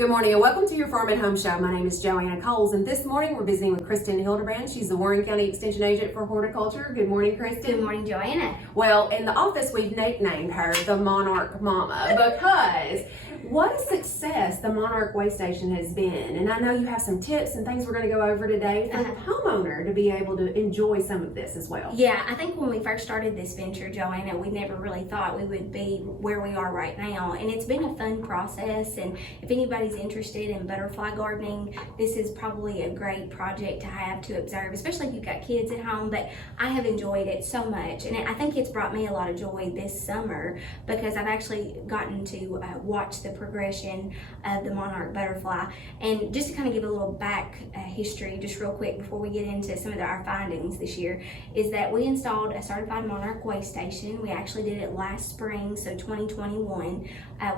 Good morning and welcome to your Farm and Home Show. My name is Joanna Coles, and this morning we're visiting with Kristin Hildabrand. She's the Warren County Extension Agent for Horticulture. Good morning, Kristin. Good morning, Joanna. Well, in the office we've nicknamed her the Monarch Mama because what a success the Monarch Waystation has been. And I know you have some tips and things we're going to go over today for the homeowner to be able to enjoy some of this as well. Yeah, I think when we first started this venture, Joanna, we never really thought we would be where we are right now. And it's been a fun process. And if anybody's interested in butterfly gardening, this is probably a great project to have to observe, especially if you've got kids at home. But I have enjoyed it so much. And I think it's brought me a lot of joy this summer because I've actually gotten to watch the progression of the Monarch Butterfly. And just to kind of give a little back history just real quick before we get into some of our findings this year, is that we installed a certified Monarch Waystation. We actually did it last spring, so 2021.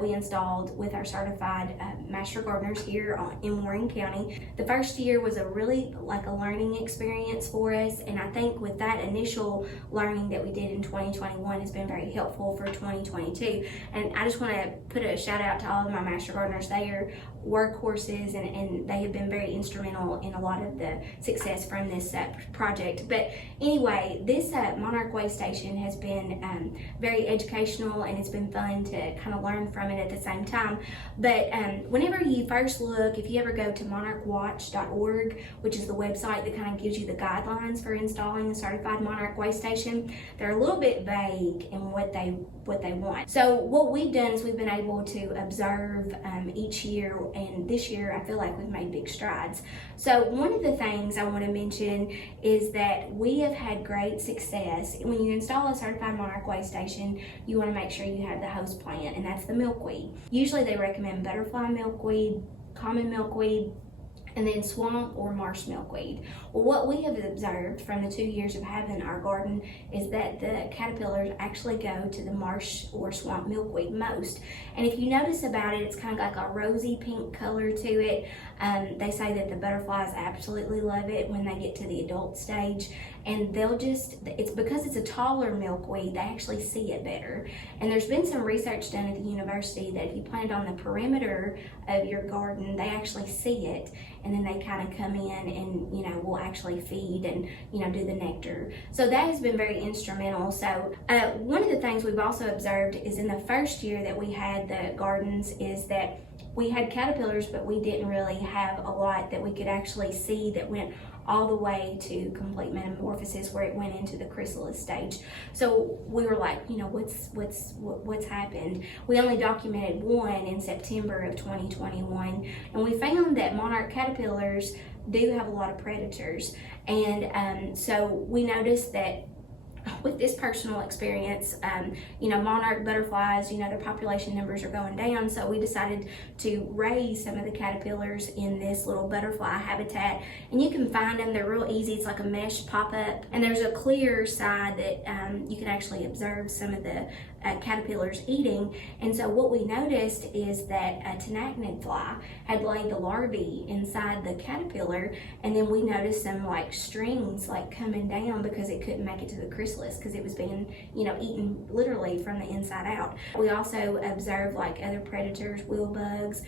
We installed with our certified master gardeners here in Warren County. The first year was a really like a learning experience for us, and I think with that initial learning that we did in 2021 has been very helpful for 2022. And I just want to put a shout out to all of my master gardeners. They are workhorses, and they have been very instrumental in a lot of the success from this project. But anyway, this Monarch Waystation has been very educational, and it's been fun to kind of learn from it at the same time. But whenever you first look, if you ever go to monarchwatch.org, which is the website that kind of gives you the guidelines for installing a certified Monarch Waystation, they're a little bit vague in what they want. So what we've done is we've been able to observe each year, and this year I feel like we've made big strides. So one of the things I want to mention is that we have had great success. When you install a certified Monarch Waystation, you want to make sure you have the host plant, and that's the milkweed. Usually they recommend butterfly milkweed, common milkweed, and then swamp or marsh milkweed. Well, what we have observed from the 2 years of having our garden is that the caterpillars actually go to the marsh or swamp milkweed most. And if you notice about it, it's kind of like a rosy pink color to it. They say that the butterflies absolutely love it when they get to the adult stage, and it's because it's a taller milkweed, they actually see it better. And there's been some research done at the university that if you plant it on the perimeter of your garden, they actually see it, and then they kind of come in and will actually feed and do the nectar. So that has been very instrumental. So one of the things we've also observed is in the first year that we had the gardens is that we had caterpillars, but we didn't really have a lot that we could actually see that went all the way to complete metamorphosis, where it went into the chrysalis stage. So we were like, what's happened? We only documented one in September of 2021, and we found that monarch caterpillars do have a lot of predators. And so we noticed that with this personal experience, monarch butterflies, their population numbers are going down. So we decided to raise some of the caterpillars in this little butterfly habitat. And you can find them, they're real easy. It's like a mesh pop-up. And there's a clear side that you can actually observe some of the caterpillars eating. And so what we noticed is that a tachinid fly had laid the larvae inside the caterpillar, and then we noticed some like strings like coming down because it couldn't make it to the chrysalis because it was being eaten literally from the inside out. We also observed like other predators, wheel bugs,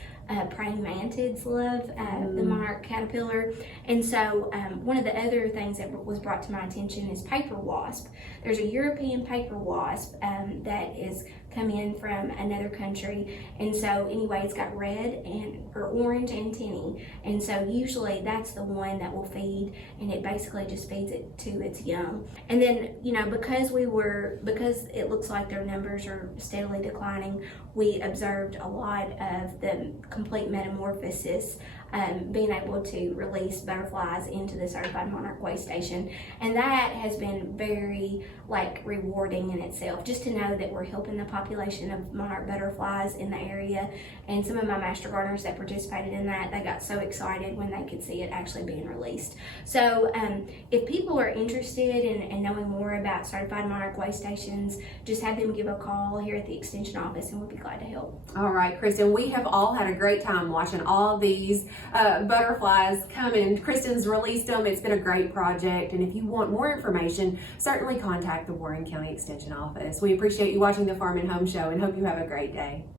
praying mantids love the monarch caterpillar. And so one of the other things that was brought to my attention is paper wasp. There's a European paper wasp that is come in from another country, and so anyway, it's got red or orange antennae, and so usually that's the one that will feed, and it basically just feeds it to its young. And then because it looks like their numbers are steadily declining, we observed a lot of the complete metamorphosis, being able to release butterflies into the certified Monarch Waystation, and that has been very rewarding in itself, just to know that we're helping the population of monarch butterflies in the area. And some of my master gardeners that participated in that, they got so excited when they could see it actually being released. So if people are interested in knowing more about certified Monarch Waystations, just have them give a call here at the extension office, and we'll be glad to help. All right, Kristin, we have all had a great time watching all these butterflies come in. Kristin's released them. It's been a great project, and if you want more information, certainly contact the Warren County Extension Office. We appreciate you watching the Farm and Home Show and hope you have a great day.